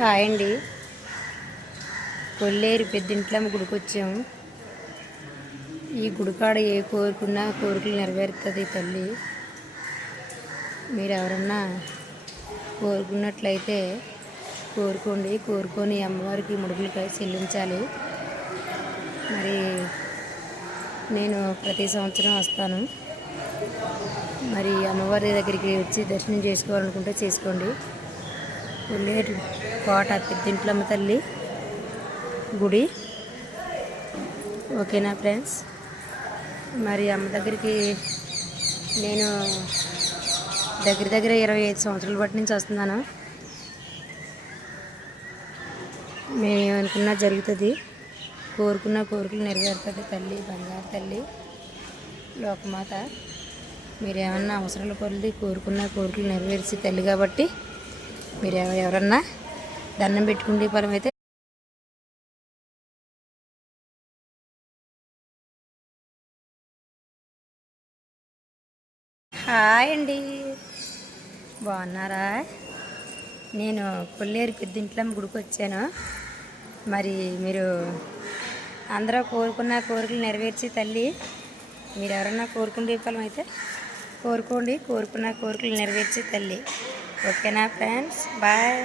Hi అండి. కొల్లేరు పెద్దింట్లమ్మ గుడికి వచ్చాము. ఈ గుడికాడ ఏ కోరుకున్నా కోరికలు నెరవేరుతుంది తల్లి. మీరు ఎవరన్నా కోరుకున్నట్లయితే కోరుకోండి. కోరుకొని అమ్మవారికి ముడుపులు చెల్లించాలి. మరి నేను ప్రతి సంవత్సరం వస్తాను. మరి అమ్మవారి దగ్గరికి వచ్చి దర్శనం చేసుకోవాలనుకుంటే చేసుకోండి. కొల్లేరు కోట పెద్దింట్లమ్మ తల్లి గుడి. ఓకేనా ఫ్రెండ్స్? మరి అమ్మ దగ్గరికి నేను దగ్గర 25 సంవత్సరాల బట్టి నుంచి వస్తున్నాను. మేము ఏమనుకున్నా జరుగుతుంది. కోరుకున్న కోరికలు నెరవేరుతుంది తల్లి, బంగారు తల్లి, లోకమాత. మీరు ఏమన్నా అవసరాలు కొలిది కోరుకున్న కోరికలు నెరవేర్చి తల్లి కాబట్టి మీరు ఎవరన్నా దండం పెట్టుకుంటే ఫలం అయితే. హాయ్ అండి, బాగున్నారా? నేను కొల్లేరు పెద్దింట్లమ్మ గుడికి వచ్చాను. మరి మీరు అందరూ కోరుకున్న కోరికలు నెరవేర్చి తల్లి. మీరు ఎవరన్నా కోరుకుంటే ఫలం అయితే కోరుకోండి. కోరుకున్న కోరికలు నెరవేర్చి తల్లి. ఓకేనా ఫ్రెండ్స్? బాయ్.